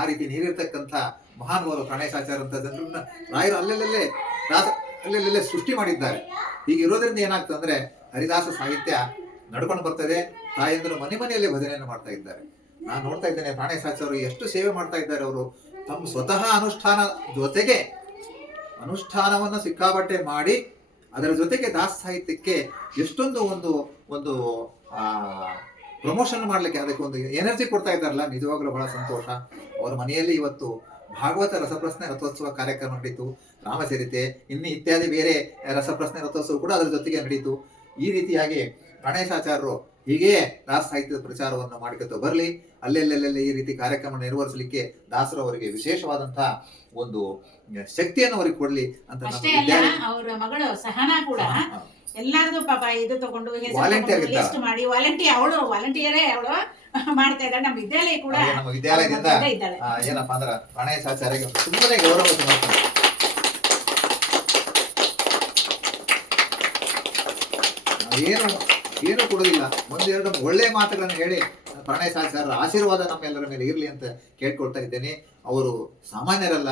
ಆ ರೀತಿ ನೀರಿರ್ತಕ್ಕಂಥ ಮಹಾನುಭಾವರು ಪ್ರಾಣೇಶಾಚಾರ ಅಂತ ಜನರನ್ನ ರಾಯರು ಅಲ್ಲೆಲ್ಲೇ ದಾಸ ಅಲ್ಲೆಲ್ಲೇ ಸೃಷ್ಟಿ ಮಾಡಿದ್ದಾರೆ. ಈಗ ಇರೋದ್ರಿಂದ ಏನಾಗ್ತದೆ ಅಂದ್ರೆ ಹರಿದಾಸ ಸಾಹಿತ್ಯ ನಡ್ಕೊಂಡು ಬರ್ತದೆ. ತಾಯಂದರು ಮನೆ ಮನೆಯಲ್ಲಿ ಭಜನೆಯನ್ನು ಮಾಡ್ತಾ ಇದ್ದಾರೆ. ನಾನು ನೋಡ್ತಾ ಇದ್ದೇನೆ ಪ್ರಾಣೇಶಾಚಾರ್ಯರು ಎಷ್ಟು ಸೇವೆ ಮಾಡ್ತಾ ಇದ್ದಾರೆ ಅವರು. ತಮ್ಮ ಸ್ವತಃ ಅನುಷ್ಠಾನ ಜೊತೆಗೆ ಅನುಷ್ಠಾನವನ್ನು ಸಿಕ್ಕಾಬಟ್ಟೆ ಮಾಡಿ ಅದರ ಜೊತೆಗೆ ದಾಸ ಸಾಹಿತ್ಯಕ್ಕೆ ಎಷ್ಟೊಂದು ಒಂದು ಒಂದು ಪ್ರಮೋಷನ್ ಮಾಡ್ಲಿಕ್ಕೆ ಅದಕ್ಕೆ ಒಂದು ಎನರ್ಜಿ ಕೊಡ್ತಾ ಇದ್ದಾರಲ್ಲ ನಿಜವಾಗ್ಲೂ ಬಹಳ ಸಂತೋಷ. ಅವರ ಮನೆಯಲ್ಲಿ ಇವತ್ತು ಭಾಗವತ ರಸಪ್ರಶ್ನೆ ರಥೋತ್ಸವ ಕಾರ್ಯಕ್ರಮ ನಡೀತು. ರಾಮಚರಿತೆ ಇನ್ನು ಇತ್ಯಾದಿ ಬೇರೆ ರಸಪ್ರಶ್ನೆ ರಥೋತ್ಸವ ಕೂಡ ಅದರ ಜೊತೆಗೆ ನಡೀತು. ಈ ರೀತಿಯಾಗಿ ಗಣೇಶಾಚಾರ್ಯರು ಹೀಗೆ ದಾಸ ಸಾಹಿತ್ಯದ ಪ್ರಚಾರವನ್ನು ಮಾಡಿಕೊಳ್ತಾ ಬರಲಿ. ಅಲ್ಲೆಲ್ಲೆಲ್ಲೆಲ್ಲ ಈ ರೀತಿ ಕಾರ್ಯಕ್ರಮ ನಿರ್ವಹಿಸಲಿಕ್ಕೆ ದಾಸರು ಅವರಿಗೆ ವಿಶೇಷವಾದಂತಹ ಒಂದು ಶಕ್ತಿಯನ್ನು ಅವರಿಗೆ ಕೊಡಲಿ ಅಂತ ಅವರ ಮಗಳು ಸಹನಾ ಕೂಡ. ಎಲ್ಲಾರ್ದು ಪಾಪ ಇದು ತಗೊಂಡು ಲಿಸ್ಟ್ ಮಾಡಿ. ವಾಲಂಟಿಯರ್ ಅವಳು ವಾಲಂಟಿಯರೇ ಅವಳು ಮಾಡ್ತಾ ಇದ್ದಾಳೆ. ನಮ್ಮ ವಿದ್ಯಾಲಯ ಕೂಡ ನಮ್ಮ ವಿದ್ಯಾಲಯದಿಂದ ಏನಪ್ಪಾ ಅಂದ್ರ ಗಣೇಶಾಚಾರ್ಯಗೆ ತುಂಬಾನೇ ಗೌರವ ಏನು ಏನು ಕೊಡೋದಿಲ್ಲ. ಒಂದೆರಡು ಒಳ್ಳೆ ಮಾತುಗಳನ್ನು ಹೇಳಿ ಪ್ರಣಯ ಪ್ರಾಣೇಶಾಚಾರ್ಯರ ಆಶೀರ್ವಾದ ನಮ್ಮೆಲ್ಲರ ಮೇಲೆ ಇರಲಿ ಅಂತ ಕೇಳ್ಕೊಳ್ತಾ ಇದ್ದೇನೆ. ಅವರು ಸಾಮಾನ್ಯರಲ್ಲ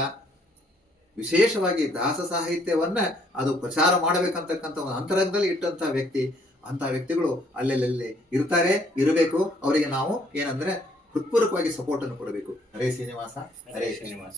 ವಿಶೇಷವಾಗಿ ದಾಸ ಸಾಹಿತ್ಯವನ್ನ ಅದು ಪ್ರಚಾರ ಮಾಡಬೇಕಂತಕ್ಕಂಥ ಒಂದು ಅಂತರಂಗದಲ್ಲಿ ಇಟ್ಟಂತ ವ್ಯಕ್ತಿ ಅಂತ ವ್ಯಕ್ತಿಗಳು ಅಲ್ಲೆಲ್ಲೆಲ್ಲಿ ಇರ್ತಾರೆ, ಇರಬೇಕು. ಅವರಿಗೆ ನಾವು ಏನಂದ್ರೆ ಹೃತ್ಪೂರ್ವಕವಾಗಿ ಸಪೋರ್ಟ್ ಅನ್ನು ಕೊಡಬೇಕು. ಹರೇ ಶ್ರೀನಿವಾಸ ಹರೇ ಶ್ರೀನಿವಾಸ.